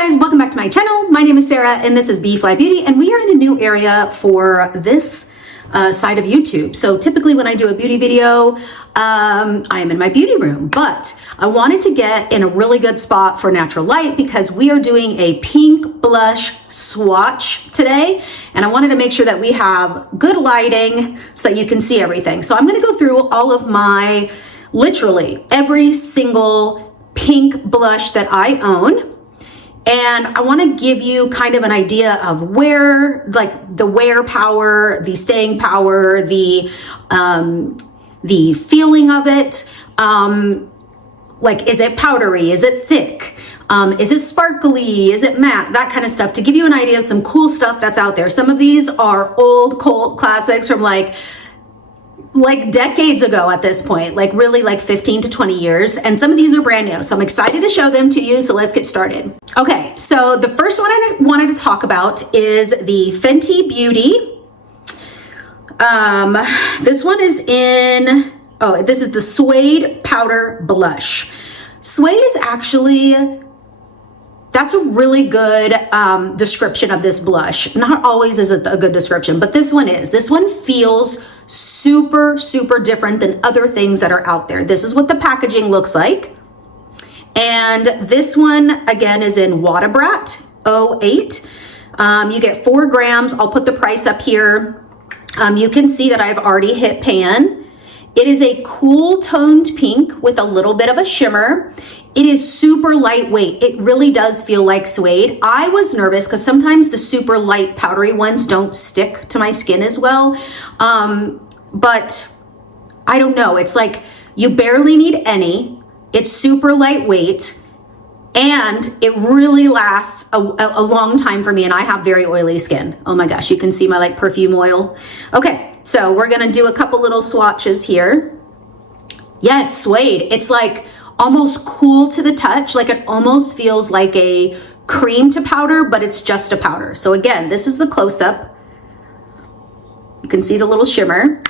Hi guys, welcome back to my channel. My name is Sarah and this is B.fleye Beauty, and we are in a new area for this side of YouTube. So typically when I do a beauty video, I am in my beauty room, but I wanted to get in a really good spot for natural light because we are doing a pink blush swatch today. And I wanted to make sure that we have good lighting so that you can see everything. So I'm gonna go through all of my, literally every single pink blush that I own. And I want to give you kind of an idea of where, like the wear power, the staying power, the feeling of it. Like, is it powdery? Is it thick? Is it sparkly? Is it matte? That kind of stuff, to give you an idea of some cool stuff that's out there. Some of these are old cult classics from like decades ago at this point, like really like 15 to 20 years. And some of these are brand new. So I'm excited to show them to you. So let's get started. Okay, so the first one I wanted to talk about is the Fenty Beauty. This one is in, this is the Suede Powder Blush. Suede is actually, that's a really good description of this blush. Not always is it a good description, but this one is. This one feels super, super different than other things that are out there. This is what the packaging looks like. And this one, again, is in Brat 08. You get 4 grams. I'll put the price up here. You can see that I've already hit pan. It is a cool toned pink with a little bit of a shimmer. It is super lightweight. It really does feel like suede. I was nervous because sometimes the super light powdery ones don't stick to my skin as well. But I don't know. It's like you barely need any. It's super lightweight and it really lasts a long time for me. And I have very oily skin. Oh my gosh, you can see my like perfume oil. Okay, so we're gonna do a couple little swatches here. Yes, suede. It's like almost cool to the touch. Like it almost feels like a cream to powder, but it's just a powder. So again, this is the close-up. You can see the little shimmer.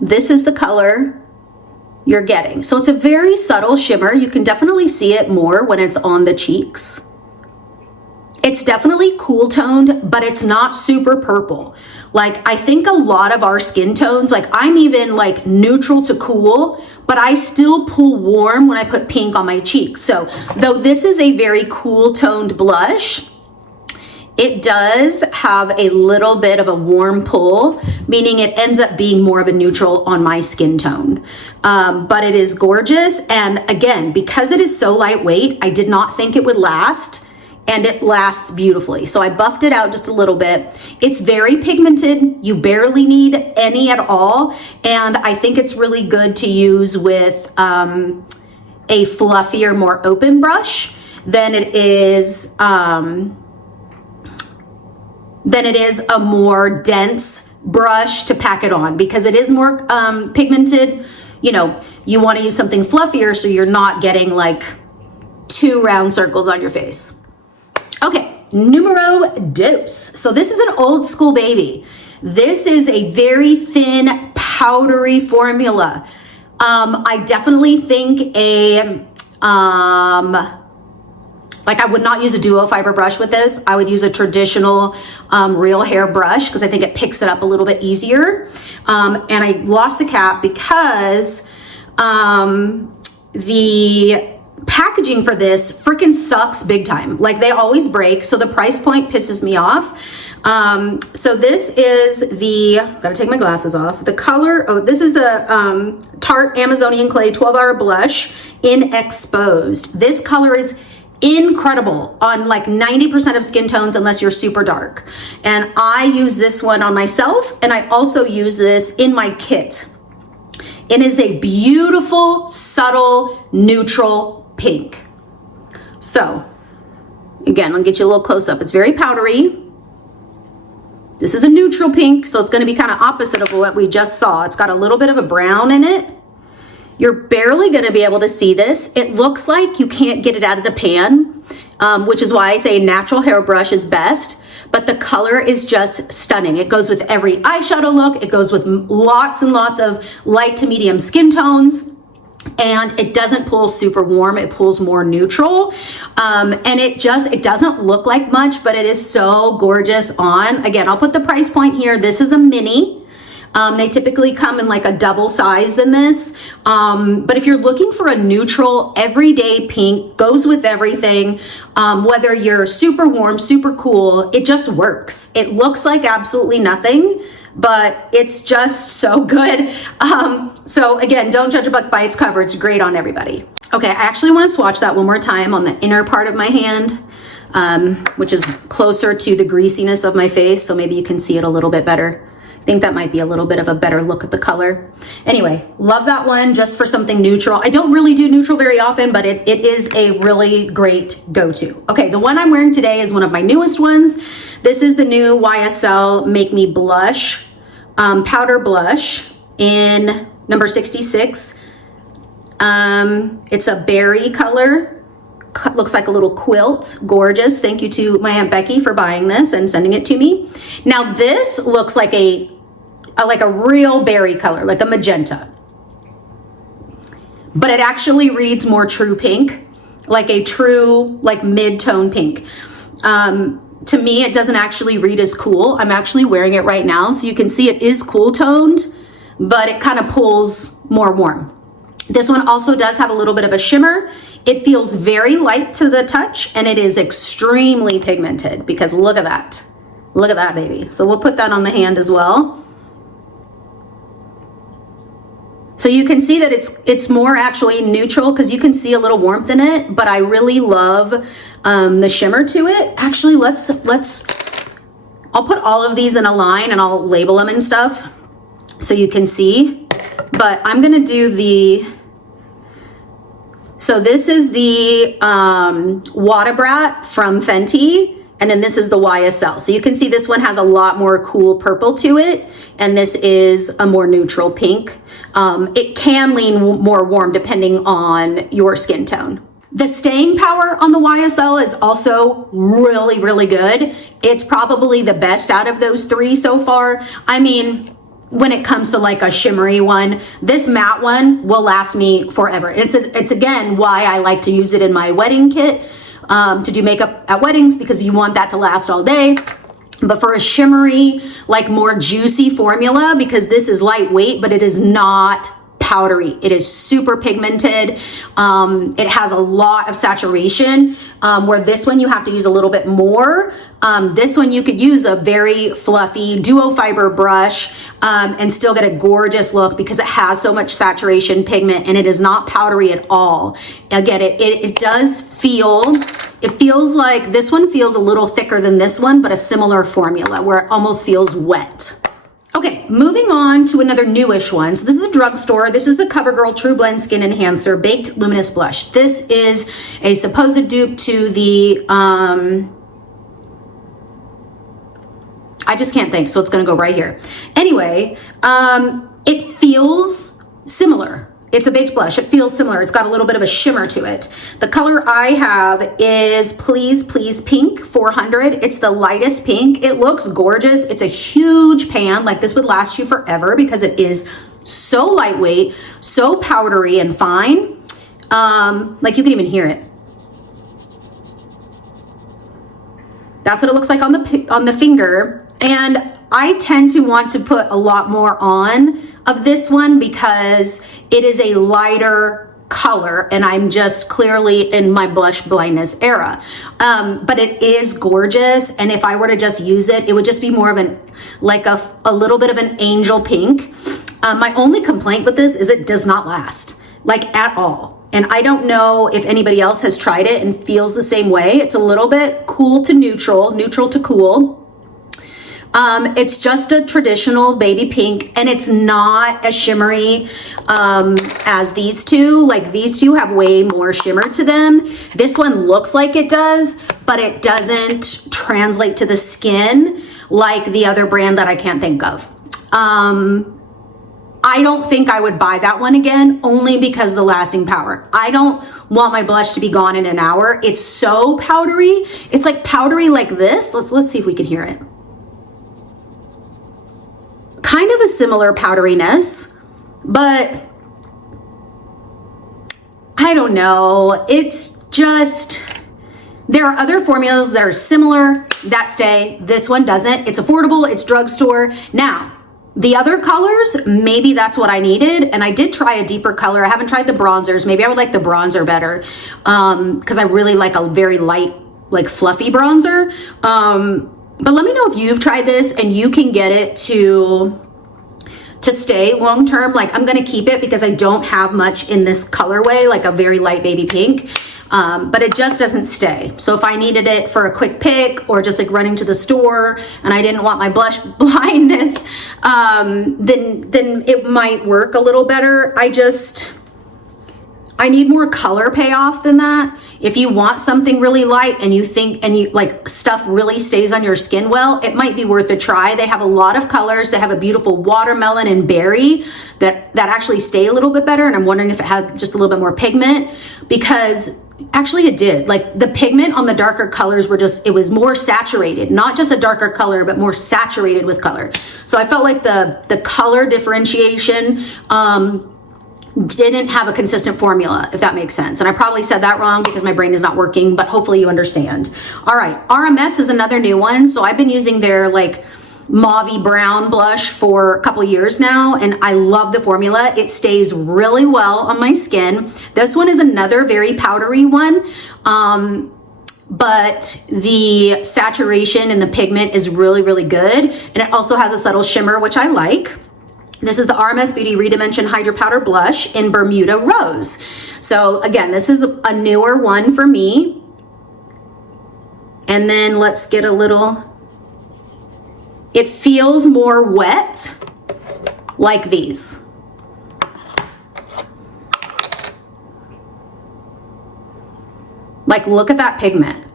This is the color you're getting. So it's a very subtle shimmer. You can definitely see it more when it's on the cheeks. It's definitely cool toned, but it's not super purple. Like, I think a lot of our skin tones, like I'm even like neutral to cool, but I still pull warm when I put pink on my cheeks. So though this is a very cool toned blush, it does have a little bit of a warm pull, meaning it ends up being more of a neutral on my skin tone. But it is gorgeous. And again, because it is so lightweight, I did not think it would last. And it lasts beautifully. So I buffed it out just a little bit. It's very pigmented. You barely need any at all. And I think it's really good to use with a fluffier, more open brush than it is a more dense brush to pack it on, because it is more pigmented. You know, you want to use something fluffier so you're not getting like 2 round circles on your face. Okay, numero dos. So this is an old school baby. This is a very thin, powdery formula. I definitely think like I would not use a duo fiber brush with this. I would use a traditional real hair brush because I think it picks it up a little bit easier. And I lost the cap because the packaging for this freaking sucks big time. Like they always break. So the price point pisses me off. So this is the, gotta take my glasses off. The color, this is the Tarte Amazonian Clay 12-hour blush in Exposed. This color is incredible on like 90% of skin tones unless you're super dark. And I use this one on myself, and I also use this in my kit. It is a beautiful, subtle, neutral pink. So again, I'll get you a little close up. It's very powdery. This is a neutral pink, so it's going to be kind of opposite of what we just saw. It's got a little bit of a brown in it. You're barely going to be able to see this. It looks like you can't get it out of the pan, which is why I say natural hair brush is best. But the color is just stunning. It goes with every eyeshadow look. It goes with lots and lots of light to medium skin tones. and it doesn't pull super warm, it pulls more neutral. And it doesn't look like much, but it is so gorgeous on. Again, I'll put the price point here. This is a mini. They typically come in like a double size than this. But if you're looking for a neutral, everyday pink, goes with everything, whether you're super warm, super cool, it just works. It looks like absolutely nothing, but it's just so good. So again, don't judge a book by its cover. It's great on everybody. Okay, I actually want to swatch that one more time on the inner part of my hand, which is closer to the greasiness of my face, so maybe you can see it a little bit better. I think that might be a little bit of a better look at the color. Anyway, love that one just for something neutral. I don't really do neutral very often, but it is a really great go-to. Okay, the one I'm wearing today is one of my newest ones. This is the new YSL Make Me Blush powder blush in number 66. It's a berry color. Looks like a little quilt. Gorgeous. Thank you to my Aunt Becky for buying this and sending it to me. Now this looks like a real berry color, like a magenta, but it actually reads more true pink, like a true like mid-tone pink. To me, it doesn't actually read as cool. I'm actually wearing it right now, so you can see it is cool toned, but it kind of pulls more warm. This one also does have a little bit of a shimmer. It feels very light to the touch, and it is extremely pigmented because look at that. Look at that, baby. So we'll put that on the hand as well. So you can see that it's more actually neutral because you can see a little warmth in it, but I really love the shimmer to it. Actually, I'll put all of these in a line and I'll label them and stuff so you can see, but I'm gonna do so this is the Brat from Fenty, and then this is the YSL. So you can see this one has a lot more cool purple to it, and this is a more neutral pink. It can lean more warm depending on your skin tone. The staying power on the YSL is also really, really good. It's probably the best out of those three so far. I mean, when it comes to like a shimmery one, this matte one will last me forever. It's again why I like to use it in my wedding kit to do makeup at weddings, because you want that to last all day. But for a shimmery, like more juicy formula, because this is lightweight, but it is not powdery. It is super pigmented. It has a lot of saturation, where this one you have to use a little bit more. This one you could use a very fluffy duo fiber brush and still get a gorgeous look because it has so much saturation pigment and it is not powdery at all. Again, it does feel, it feels like this one feels a little thicker than this one, but a similar formula where it almost feels wet. Okay, moving on to another newish one. So this is a drugstore. This is the Covergirl True Blend Skin Enhancer Baked Luminous Blush. This is a supposed dupe to the, I just can't think, so it's gonna go right here. Anyway, it feels similar. It's a baked blush. It feels similar. It's got a little bit of a shimmer to it. The color I have is Please Please Pink 400. It's the lightest pink. It looks gorgeous. It's a huge pan. Like this would last you forever because it is so lightweight, so powdery and fine. Like you can even hear it. That's what it looks like on the finger. And I tend to want to put a lot more on of this one because it is a lighter color and I'm just clearly in my blush blindness era. But it is gorgeous, and if I were to just use it, it would just be more of an, like a little bit of an angel pink. My only complaint with this is it does not last, like at all. And I don't know if anybody else has tried it and feels the same way. It's a little bit cool to neutral, neutral to cool. It's just a traditional baby pink, and it's not as shimmery as these two. Like these two have way more shimmer to them. This one looks like it does, but it doesn't translate to the skin like the other brand that I can't think of. I don't think I would buy that one again, only because of the lasting power. I don't want my blush to be gone in an hour. It's so powdery. It's like powdery like this. Let's see if we can hear it. Kind of a similar powderiness, but I don't know. It's just, there are other formulas that are similar that stay. This one doesn't. It's affordable. It's drugstore. Now, the other colors, maybe that's what I needed. And I did try a deeper color. I haven't tried the bronzers. Maybe I would like the bronzer better because I really like a very light, like fluffy bronzer. But let me know if you've tried this and you can get it to stay long term. Like I'm gonna keep it because I don't have much in this colorway, like a very light baby pink. But it just doesn't stay. So if I needed it for a quick pick or just like running to the store and I didn't want my blush blindness, then it might work a little better. I need more color payoff than that. If you want something really light and you think, and you like stuff really stays on your skin well, it might be worth a try. They have a lot of colors. They have a beautiful watermelon and berry that actually stay a little bit better. And I'm wondering if it had just a little bit more pigment, because actually it did. Like the pigment on the darker colors were just, it was more saturated, not just a darker color, but more saturated with color. So I felt like the color differentiation, didn't have a consistent formula, if that makes sense. And I probably said that wrong because my brain is not working, but hopefully you understand. All right, RMS is another new one. So I've been using their like mauvey brown blush for a couple years now, and I love the formula. It stays really well on my skin. This one is another very powdery one, but the saturation and the pigment is really, really good. And it also has a subtle shimmer, which I like. This is the RMS Beauty Redimension Hydro Powder Blush in Bermuda Rose. So again, this is a newer one for me. And then let's get a little, it feels more wet like these. Like look at that pigment.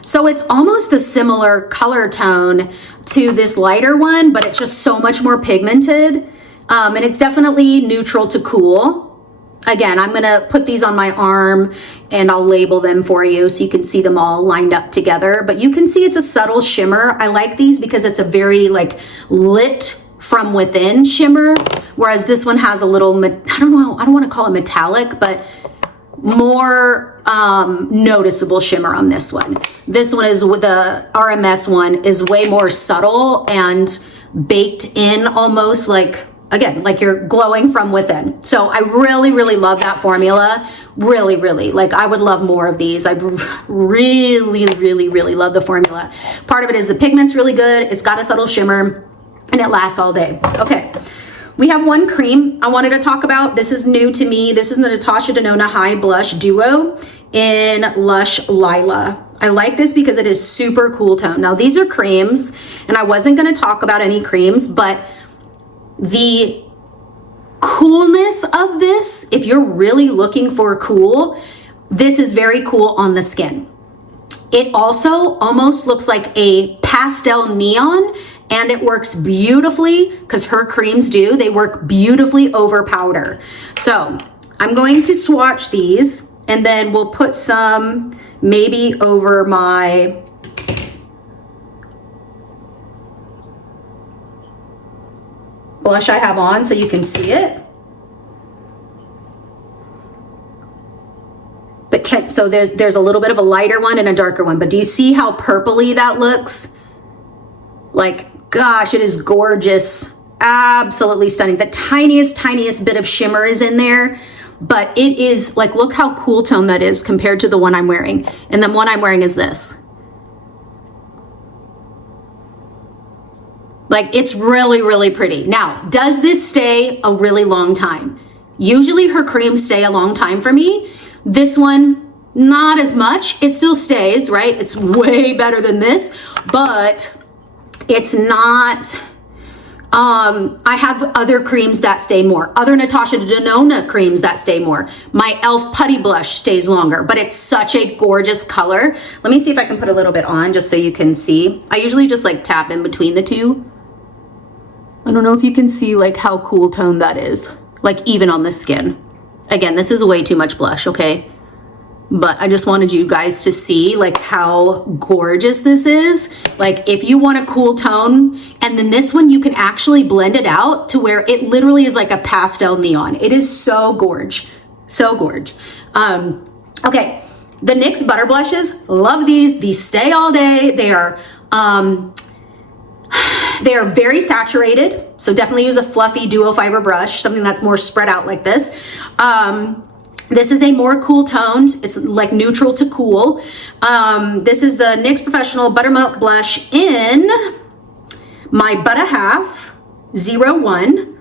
So it's almost a similar color tone to this lighter one, but it's just so much more pigmented. And it's definitely neutral to cool. Again, I'm gonna put these on my arm and I'll label them for you so you can see them all lined up together. But you can see it's a subtle shimmer. I like these because it's a very like lit from within shimmer, whereas this one has a little, I don't know, I don't wanna call it metallic, but more noticeable shimmer on this one. This one is with the RMS one is way more subtle and baked in almost like, again, like you're glowing from within. So I really, really love that formula. Really, really, like I would love more of these. I really, really, really love the formula. Part of it is the pigment's really good. It's got a subtle shimmer and it lasts all day. Okay. We have one cream I wanted to talk about. This is new to me. This is the Natasha Denona High Blush Duo in Lush Lila. I like this because it is super cool tone. Now these are creams and I wasn't gonna talk about any creams, but the coolness of this, if you're really looking for cool, this is very cool on the skin. It also almost looks like a pastel neon, and it works beautifully because her creams do. They work beautifully over powder. So I'm going to swatch these and then we'll put some maybe over my blush I have on so you can see it. But so there's a little bit of a lighter one and a darker one, but do you see how purpley that looks? Like, gosh, it is gorgeous. Absolutely stunning. The tiniest bit of shimmer is in there, but it is like, look how cool tone that is compared to the one I'm wearing. And the one I'm wearing is this. Like, it's really, really pretty. Now, does this stay a really long time? Usually her creams stay a long time for me. This one, not as much. It still stays, right? It's way better than this, but it's not, I have other creams that stay more. Other Natasha Denona creams that stay more. My e.l.f. Putty Blush stays longer, but it's such a gorgeous color. Let me see if I can put a little bit on just so you can see. I usually just like tap in between the two. I don't know if you can see like how cool tone that is, like even on the skin. Again, this is way too much blush, okay? But I just wanted you guys to see like how gorgeous this is. Like if you want a cool tone, and then this one you can actually blend it out to where it literally is like a pastel neon. It is so gorge. So gorge. Okay, the NYX Butter Blushes, love these. These stay all day. They are very saturated, so definitely use a fluffy duo fiber brush, something that's more spread out like this. This is a more cool toned, it's like neutral to cool. This is the NYX Professional Buttermelt Blush in my Butta Half 01.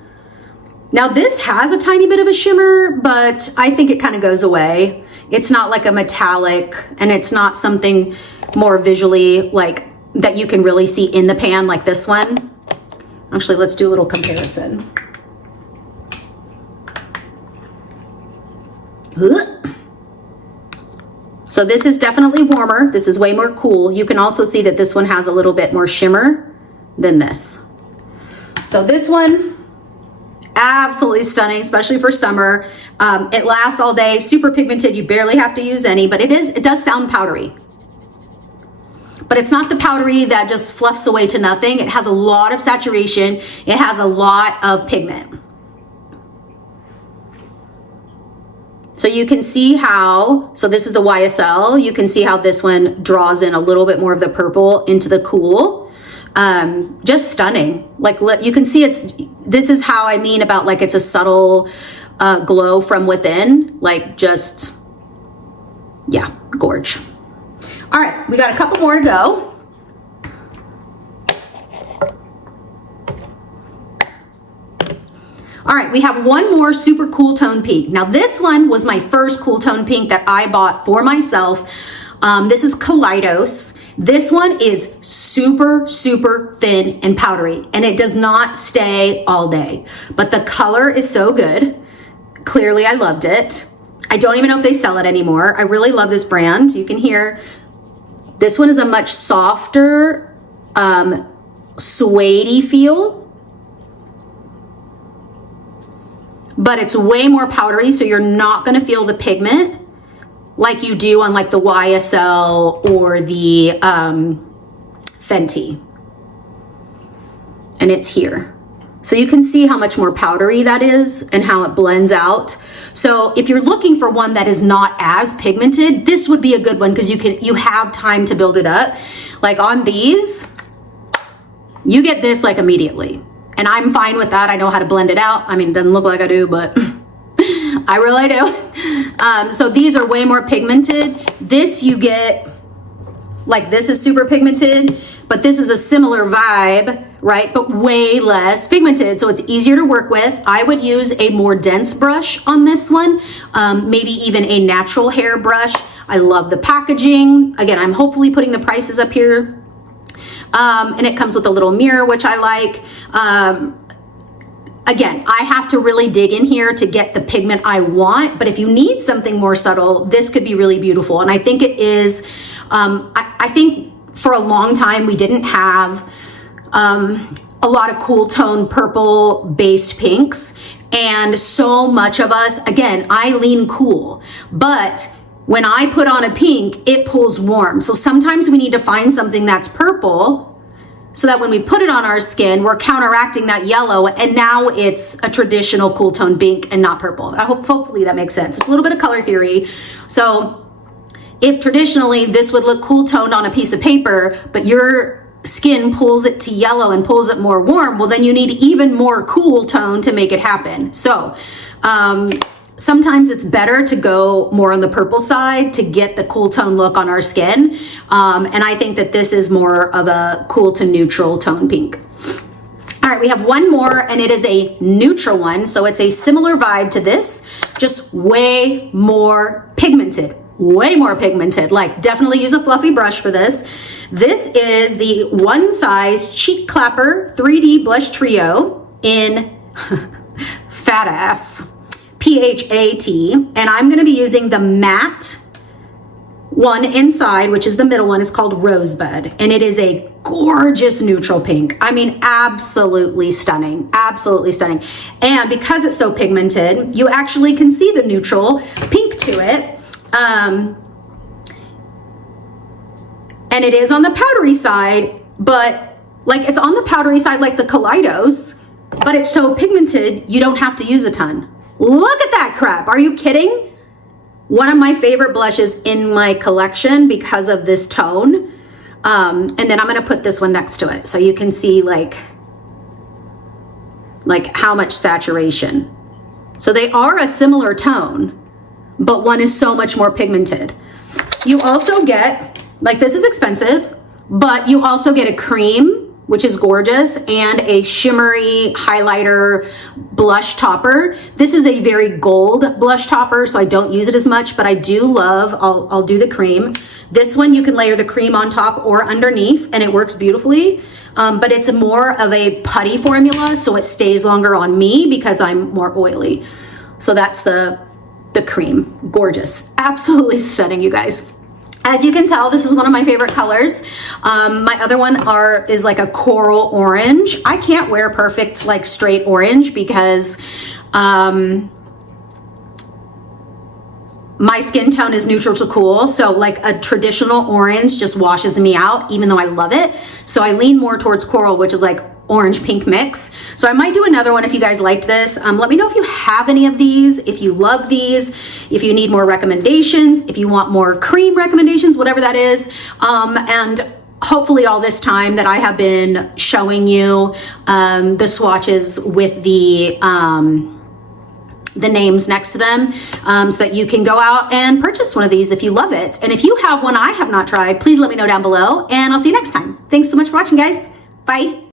Now this has a tiny bit of a shimmer, but I think it kind of goes away. It's not like a metallic, and it's not something more visually like that you can really see in the pan like this one. Actually, let's do a little comparison. So this is definitely warmer. This is way more cool. You can also see that this one has a little bit more shimmer than this. So this one, absolutely stunning, especially for summer. It lasts all day, super pigmented. You barely have to use any, but it does sound powdery. But it's not the powdery that just fluffs away to nothing. It has a lot of saturation. It has a lot of pigment. So you can see how, so this is the YSL. You can see how this one draws in a little bit more of the purple into the cool. Just stunning. Like you can see this is how I mean about like it's a subtle glow from within. Like just, yeah, gorge. All right, we got a couple more to go. All right, we have one more super cool tone pink. Now this one was my first cool tone pink that I bought for myself. This is Kaleidos. This one is super, super thin and powdery, and it does not stay all day, but the color is so good. Clearly I loved it. I don't even know if they sell it anymore. I really love this brand. You can hear, this one is a much softer, suede-y feel. But it's way more powdery, so you're not gonna feel the pigment like you do on like the YSL or the Fenty. And it's here. So you can see how much more powdery that is and how it blends out. So if you're looking for one that is not as pigmented, this would be a good one because you have time to build it up. Like on these, you get this like immediately. And I'm fine with that. I know how to blend it out. I mean, it doesn't look like I do, but I really do. So these are way more pigmented. This you get, like this is super pigmented, but this is a similar vibe, right? But way less pigmented, so it's easier to work with. I would use a more dense brush on this one, maybe even a natural hair brush. I love the packaging. Again, I'm hopefully putting the prices up here. And it comes with a little mirror, which I like. Again, I have to really dig in here to get the pigment I want, but if you need something more subtle, this could be really beautiful. And I think it is, I think for a long time, we didn't have a lot of cool tone purple based pinks. And so much of us, again, I lean cool, but when I put on a pink, it pulls warm. So sometimes we need to find something that's purple so that when we put it on our skin, we're counteracting that yellow, and now it's a traditional cool tone pink and not purple. Hopefully that makes sense. It's a little bit of color theory. So if traditionally this would look cool toned on a piece of paper, but your skin pulls it to yellow and pulls it more warm, well, then you need even more cool tone to make it happen. So sometimes it's better to go more on the purple side to get the cool tone look on our skin. And I think that this is more of a cool to neutral tone pink. All right, we have one more, and it is a neutral one. So it's a similar vibe to this, just way more pigmented, Like definitely use a fluffy brush for this. This is the One Size Cheek Clapper 3D Blush Trio in Fat Ass. Phat, and I'm going to be using the matte one inside, which is the middle one. It's called Rosebud, and it is a gorgeous neutral pink. I mean, absolutely stunning, absolutely stunning. And because it's so pigmented, you actually can see the neutral pink to it. And it is on the powdery side, but like it's on the powdery side like the Kaleidos, but it's so pigmented, you don't have to use a ton. Look at that crap. Are you kidding? One of my favorite blushes in my collection because of this tone. And then I'm going to put this one next to it so you can see like how much saturation. So they are a similar tone, but one is so much more pigmented. You also get, like, this is expensive, but you also get a cream, which is gorgeous, and a shimmery highlighter blush topper. This is a very gold blush topper, so I don't use it as much, but I do love, I'll do the cream. This one, you can layer the cream on top or underneath, and it works beautifully. But it's more of a putty formula, so it stays longer on me because I'm more oily. So that's the cream. Gorgeous. Absolutely stunning, you guys. As you can tell, this is one of my favorite colors. My other one is like a coral orange. I can't wear perfect like straight orange because my skin tone is neutral to cool. So like a traditional orange just washes me out, even though I love it. So I lean more towards coral, which is like orange pink mix. So I might do another one if you guys liked this. Let me know if you have any of these, if you love these, if you need more recommendations, if you want more cream recommendations, whatever that is. And hopefully all this time that I have been showing you the swatches with the names next to them, so that you can go out and purchase one of these if you love it. And if you have one I have not tried, please let me know down below, and I'll see you next time. Thanks so much for watching, guys. Bye.